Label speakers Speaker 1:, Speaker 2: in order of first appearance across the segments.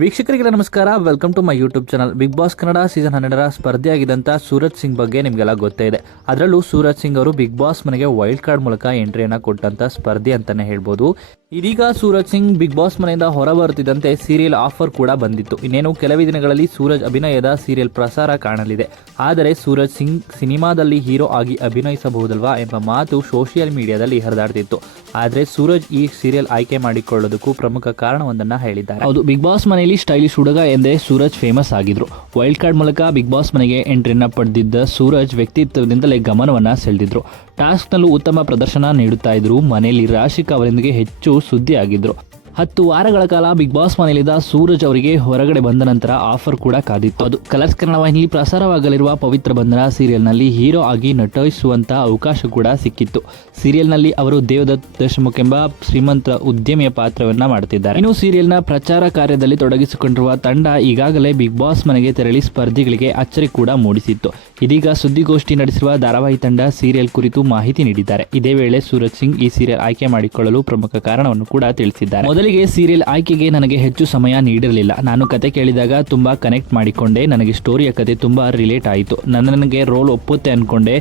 Speaker 1: ವೀಕ್ಷಕರಿಗೆ ನಮಸ್ಕಾರ. Welcome to my YouTube channel Bigg Boss Kannada season ಹನ್ನೆರಡರ ಸ್ಪರ್ಧೆಯಾಗಿದ್ದಂಥ ಸೂರಜ್ ಸಿಂಗ್ ಬಗ್ಗೆ ನಿಮಗೆಲ್ಲ ಗೊತ್ತೇ ಇದೆ ಅದರಲ್ಲೂ ಸೂರಜ್ ಸಿಂಗ್ ಅವರು ಬಿಗ್ ಬಾಸ್ ಮನೆಗೆ ವೈಲ್ಡ್ ಕಾರ್ಡ್ ಮೂಲಕ ಎಂಟ್ರಿಯನ್ನು ಕೊಟ್ಟಂತ ಸ್ಪರ್ಧೆ ಅಂತಾನೆ ಹೇಳ್ಬೋದು. ಇದೀಗ ಸೂರಜ್ ಸಿಂಗ್ ಬಿಗ್ ಬಾಸ್ ಮನೆಯಿಂದ ಹೊರ ಬರುತ್ತಿದ್ದಂತೆ ಸೀರಿಯಲ್ ಆಫರ್ ಕೂಡ ಬಂದಿತ್ತು. ಇನ್ನೇನು ಕೆಲವೇ ದಿನಗಳಲ್ಲಿ ಸೂರಜ್ ಅಭಿನಯದ ಸೀರಿಯಲ್ ಪ್ರಸಾರ ಕಾಣಲಿದೆ. ಆದರೆ ಸೂರಜ್ ಸಿಂಗ್ ಸಿನಿಮಾದಲ್ಲಿ ಹೀರೋ ಆಗಿ ಅಭಿನಯಿಸಬಹುದಲ್ವಾ ಎಂಬ ಮಾತು ಸೋಷಿಯಲ್ ಮೀಡಿಯಾದಲ್ಲಿ ಹರಿದಾಡ್ತಿತ್ತು. ಆದರೆ ಸೂರಜ್ ಈ ಸೀರಿಯಲ್ ಆಯ್ಕೆ ಮಾಡಿಕೊಳ್ಳೋದಕ್ಕೂ ಪ್ರಮುಖ ಕಾರಣವೊಂದನ್ನ ಹೇಳಿದ್ದಾರೆ. ಹೌದು, ಬಿಗ್ ಬಾಸ್ ಮನೆಯಲ್ಲಿ ಸ್ಟೈಲಿಶ್ ಹುಡುಗ ಎಂದೇ ಸೂರಜ್ ಫೇಮಸ್ ಆಗಿದ್ರು. ವೈಲ್ಡ್ ಕಾರ್ಡ್ ಮೂಲಕ ಬಿಗ್ ಬಾಸ್ ಮನೆಗೆ ಎಂಟ್ರಿನ ಪಡೆದಿದ್ದ ಸೂರಜ್ ವ್ಯಕ್ತಿತ್ವದಿಂದಲೇ ಗಮನವನ್ನ ಸೆಳೆದಿದ್ರು. ಟಾಸ್ಕ್ನಲ್ಲೂ ಉತ್ತಮ ಪ್ರದರ್ಶನ ನೀಡುತ್ತಾ ಇದ್ರು. ಮನೆಯಲ್ಲಿ ರಾಶಿಕಾ ಅವರೊಂದಿಗೆ ಹೆಚ್ಚು ಸುದ್ದಿ ಆಗಿದ್ರು ಹತ್ತು ವಾರಗಳ ಕಾಲ ಬಿಗ್ ಬಾಸ್ ಮನೆಯಲ್ಲಿದ್ದ ಸೂರಜ್ ಅವರಿಗೆ ಹೊರಗಡೆ ಬಂದ ನಂತರ ಆಫರ್ ಕೂಡ ಕಾದಿತ್ತು. ಅದು ಕಲರ್ಸ್ ಕನ್ನಡ ವಾಹಿನಿಯಲ್ಲಿ ಪ್ರಸಾರವಾಗಲಿರುವ ಪವಿತ್ರ ಬಂಧನ ಸೀರಿಯಲ್ನಲ್ಲಿ ಹೀರೋ ಆಗಿ ನಟಿಸುವಂತಹ ಅವಕಾಶ ಕೂಡ ಸಿಕ್ಕಿತ್ತು. ಸೀರಿಯಲ್ನಲ್ಲಿ ಅವರು ದೇವದತ್ ದೇಶಮುಖ್ ಎಂಬ ಶ್ರೀಮಂತ ಉದ್ಯಮಿಯ ಪಾತ್ರವನ್ನ ಮಾಡುತ್ತಿದ್ದಾರೆ. ಇನ್ನು ಸೀರಿಯಲ್ನ ಪ್ರಚಾರ ಕಾರ್ಯದಲ್ಲಿ ತೊಡಗಿಸಿಕೊಂಡಿರುವ ತಂಡ ಈಗಾಗಲೇ ಬಿಗ್ ಬಾಸ್ ಮನೆಗೆ ತೆರಳಿ ಸ್ಪರ್ಧಿಗಳಿಗೆ ಅಚ್ಚರಿ ಕೂಡ ಮೂಡಿಸಿತ್ತು. ಇದೀಗ ಸುದ್ದಿಗೋಷ್ಠಿ ನಡೆಸಿರುವ ಧಾರಾವಾಹಿ ತಂಡ ಸೀರಿಯಲ್ ಕುರಿತು ಮಾಹಿತಿ ನೀಡಿದ್ದಾರೆ. ಇದೇ ವೇಳೆ ಸೂರಜ್ ಸಿಂಗ್ ಈ ಸೀರಿಯಲ್ ಆಯ್ಕೆ ಮಾಡಿಕೊಳ್ಳಲು ಪ್ರಮುಖ ಕಾರಣವನ್ನು ಕೂಡ ತಿಳಿಸಿದ್ದಾರೆ. ಮೊದಲಿಗೆ ಸೀರಿಯಲ್ ಆಯ್ಕೆಗೆ ನನಗೆ ಹೆಚ್ಚು ಸಮಯ ನೀಡಿರಲಿಲ್ಲ. ನಾನು ಕತೆ ಕೇಳಿದಾಗ ತುಂಬ ಕನೆಕ್ಟ್ ಮಾಡಿಕೊಂಡೆ. ನನಗೆ ಸ್ಟೋರಿಯ ಕತೆ ತುಂಬ ರಿಲೇಟ್ ಆಯಿತು. ನನ್ನ ನನಗೆ ರೋಲ್ ಒಪ್ಪುತ್ತೆ ಅನ್ಕೊಂಡೆ.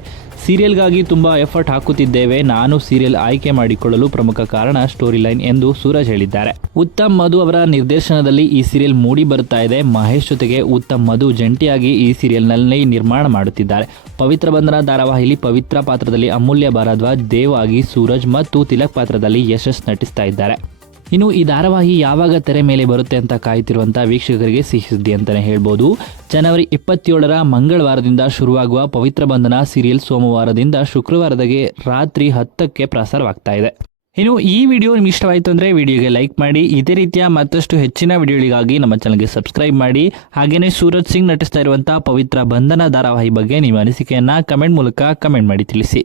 Speaker 1: ಸೀರಿಯಲ್ಗಾಗಿ ತುಂಬ ಎಫರ್ಟ್ ಹಾಕುತ್ತಿದ್ದೇವೆ. ನಾನು ಸೀರಿಯಲ್ ಆಯ್ಕೆ ಮಾಡಿಕೊಳ್ಳಲು ಪ್ರಮುಖ ಕಾರಣ ಸ್ಟೋರಿ ಲೈನ್ ಎಂದು ಸೂರಜ್ ಹೇಳಿದ್ದಾರೆ. ಉತ್ತಮ್ ಮಧು ಅವರ ನಿರ್ದೇಶನದಲ್ಲಿ ಈ ಸೀರಿಯಲ್ ಮೂಡಿ ಬರುತ್ತಾ ಇದೆ. ಮಹೇಶ್ ಜೊತೆಗೆ ಉತ್ತಮ್ ಮಧು ಜಂಟಿಯಾಗಿ ಈ ಸೀರಿಯಲ್ನಲ್ಲಿ ನಿರ್ಮಾಣ ಮಾಡುತ್ತಿದ್ದಾರೆ. ಪವಿತ್ರ ಬಂಧನ ಧಾರಾವಾಹಿಲಿ ಪವಿತ್ರ ಪಾತ್ರದಲ್ಲಿ ಅಮೂಲ್ಯ ಭಾರದ್ವಾಜ್, ದೇವ್ ಆಗಿ ಸೂರಜ್ ಮತ್ತು ತಿಲಕ್ ಪಾತ್ರದಲ್ಲಿ ಯಶಸ್ ನಟಿಸ್ತಾ ಇದ್ದಾರೆ. ಇನ್ನು ಈ ಧಾರಾವಾಹಿ ಯಾವಾಗ ತೆರೆ ಮೇಲೆ ಬರುತ್ತೆ ಅಂತ ಕಾಯ್ತಿರುವಂಥ ವೀಕ್ಷಕರಿಗೆ ಸಿಹಿ ಸುದ್ದಿ ಅಂತಲೇ ಹೇಳ್ಬೋದು. ಜನವರಿ ಇಪ್ಪತ್ತೇಳರ ಮಂಗಳವಾರದಿಂದ ಶುರುವಾಗುವ ಪವಿತ್ರ ಬಂಧನ ಸೀರಿಯಲ್ ಸೋಮವಾರದಿಂದ ಶುಕ್ರವಾರದಗೆ ರಾತ್ರಿ ಹತ್ತಕ್ಕೆ ಪ್ರಸಾರವಾಗ್ತಾ ಇದೆ. ಇನ್ನು ಈ ವಿಡಿಯೋ ನಿಮ್ಗೆ ಇಷ್ಟವಾಯಿತು ಅಂದರೆ ವಿಡಿಯೋಗೆ ಲೈಕ್ ಮಾಡಿ, ಇದೇ ರೀತಿಯ ಮತ್ತಷ್ಟು ಹೆಚ್ಚಿನ ವಿಡಿಯೋಗಳಿಗಾಗಿ ನಮ್ಮ ಚಾನಲ್ಗೆ ಸಬ್ಸ್ಕ್ರೈಬ್ ಮಾಡಿ ಹಾಗೆಯೇ ಸೂರಜ್ ಸಿಂಗ್ ನಟಿಸ್ತಾ ಇರುವಂಥ ಪವಿತ್ರ ಬಂಧನ ಧಾರಾವಾಹಿ ಬಗ್ಗೆ ನಿಮ್ಮ ಅನಿಸಿಕೆಯನ್ನು ಕಮೆಂಟ್ ಮೂಲಕ ಕಮೆಂಟ್ ಮಾಡಿ ತಿಳಿಸಿ.